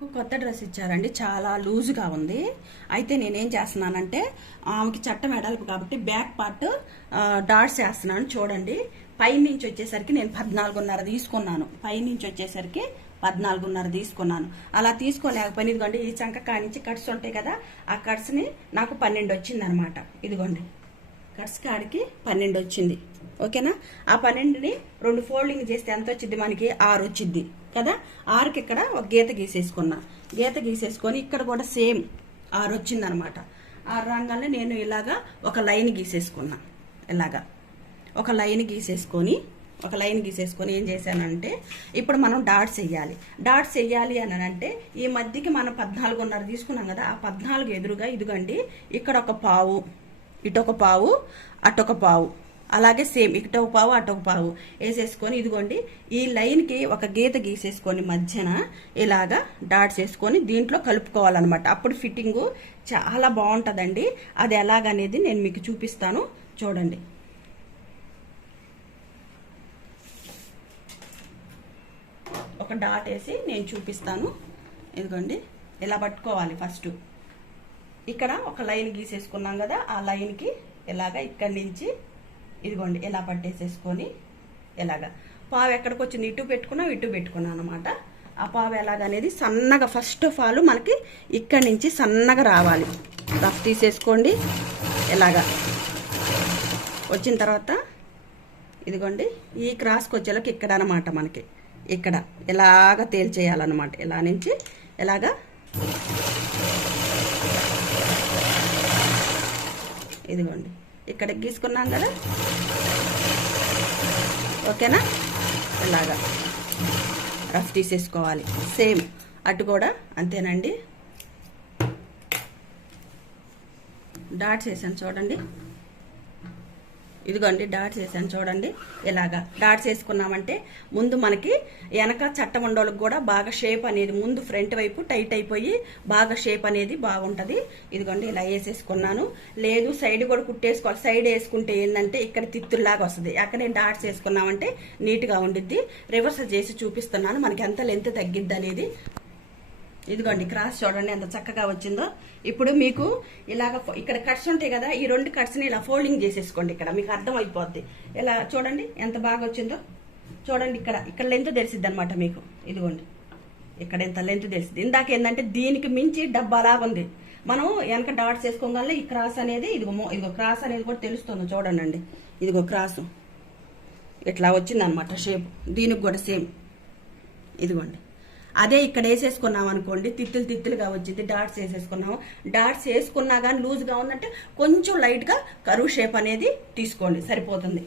నాకు కొత్త డ్రెస్ ఇచ్చారండి. చాలా లూజ్గా ఉంది. అయితే నేనేం చేస్తున్నానంటే ఆమెకి చట్టం ఎడల్పు కాబట్టి బ్యాక్ పార్ట్ డాట్స్ వేస్తున్నాను. చూడండి. పై నుంచి వచ్చేసరికి నేను పద్నాలుగున్నర తీసుకున్నాను. పై నుంచి వచ్చేసరికి పద్నాలుగున్నర తీసుకున్నాను. అలా తీసుకోలేకపోయినా ఇదిగోండి ఈ చంక కానించి కట్స్ ఉంటాయి కదా ఆ కట్స్ని నాకు పన్నెండు వచ్చింది అనమాట ఇదిగోండి. కట్స్ కాడికి పన్నెండు వచ్చింది. ఓకేనా? ఆ పన్నెండుని రెండు ఫోల్డింగ్ చేస్తే ఎంత వచ్చింది? మనకి ఆరు వచ్చింది. కదా? ఆరుకి ఇక్కడ ఒక గీత గీసేసుకున్నా. గీత గీసేసుకొని ఇక్కడ కూడా సేమ్ ఆరు వచ్చింది అనమాట ఆరు రంగాల్లో నేను ఇలాగా ఒక లైన్ గీసేసుకున్నా. ఇలాగా. ఒక లైన్ గీసేసుకొని ఒక లైన్ గీసేసుకొని ఏం చేశానంటే ఇప్పుడు మనం డాట్స్ వేయాలి. డాట్స్ వేయాలి అని అంటే ఈ మధ్యకి మనం పద్నాలుగున్నర తీసుకున్నాం కదా ఆ పద్నాలుగు ఎదురుగా ఇదిగోండి ఇక్కడ ఒక పావు. ఇటొక పావు అటొక పావు. అలాగే సేమ్ ఇటొక పావు అటొక పావు వేసేసుకొని ఇదిగోండి ఈ లైన్కి ఒక గీత గీసేసుకొని మధ్యన ఇలాగా డాట్స్ వేసుకొని దీంట్లో కలుపుకోవాలన్నమాట. అప్పుడు ఫిట్టింగు చాలా బాగుంటుందండి. అది ఎలాగనేది నేను మీకు చూపిస్తాను. చూడండి. ఒక డాట్ వేసి నేను చూపిస్తాను. ఇదిగోండి ఇలా పట్టుకోవాలి ఫస్ట్. ఇక్కడ ఒక లైన్ గీసేసుకున్నాం కదా ఆ లైన్కి ఇలాగ ఇక్కడి నుంచి ఇదిగోండి ఇలా పట్టేసేసుకొని ఇలాగ పావు ఎక్కడికి వచ్చింది? ఇటు పెట్టుకున్నాం ఇటు పెట్టుకున్నాం అనమాట ఆ పావు ఎలాగనేది సన్నగా ఫస్ట్ ఆఫ్ ఆల్ మనకి ఇక్కడి నుంచి సన్నగా రావాలి. రఫ్ తీసేసుకోండి ఇలాగా వచ్చిన తర్వాత ఇదిగోండి ఈ క్రాస్కి వచ్చేలోకి ఇక్కడ అనమాట మనకి. ఇక్కడ ఇలాగ తేల్చేయాలన్నమాట. ఇలా నుంచి? ఇలాగా ఇదిగోండి. ఇక్కడ గీసుకున్నాం కదా? ఓకేనా? ఇలాగా. రఫ్ తీసేసుకోవాలి. సేమ్. అటు కూడా అంతేనండి. డాట్స్ వేసాను చూడండి. ఇదిగోండి డాట్స్ వేసాను చూడండి. ఇలాగా డాట్స్ వేసుకున్నామంటే ముందు మనకి వెనక చట్టం ఉండోళ్ళకి కూడా బాగా షేప్ అనేది ముందు ఫ్రంట్ వైపు టైట్ అయిపోయి బాగా షేప్ అనేది బాగుంటుంది. ఇదిగోండి ఇలా వేసేసుకున్నాను. లేదు సైడ్ కూడా కుట్టేసుకోవాలి. సైడ్ వేసుకుంటే ఏంటంటే ఇక్కడ తిత్తుల్లాగా వస్తుంది. అక్కడే డాట్స్ వేసుకున్నామంటే నీట్గా ఉండిద్ది. రివర్సల్ చేసి చూపిస్తున్నాను. మనకి ఎంత లెంత్ తగ్గిద్ది అనేది ఇదిగోండి క్రాస్ చూడండి ఎంత చక్కగా వచ్చిందో. ఇప్పుడు మీకు ఇలాగ ఇక్కడ కట్స్ ఉంటాయి కదా ఈ రెండు కట్స్ని ఇలా ఫోల్డింగ్ చేసేసుకోండి ఇక్కడ మీకు అర్థమైపోద్ది ఇలా చూడండి ఎంత బాగా వచ్చిందో. చూడండి ఇక్కడ ఇక్కడ లెంత్ తెలిసిద్ది అనమాట మీకు. ఇదిగోండి ఇక్కడ ఎంత లెంత్ తెలిసింది ఇందాక ఏంటంటే దీనికి మించి డబ్బాలా ఉంది. మనం వెనక డాట్స్ వేసుకోగల ఈ క్రాస్ అనేది ఇదిగో మో- ఇదిగో క్రాస్ అనేది కూడా తెలుస్తుంది చూడండి ఇదిగో క్రాసు. ఇట్లా వచ్చిందనమాట షేప్. దీనికి కూడా సేమ్. ఇదిగోండి. అదే ఇక్కడ వేసేసుకున్నాం అనుకోండి తిత్తులు తిత్తులుగా వచ్చింది డాట్స్ వేసేసుకున్నాము. డాట్స్ వేసుకున్నా కానీ లూజ్గా ఉందంటే కొంచెం లైట్గా కరువు షేప్ అనేది తీసుకోండి సరిపోతుంది.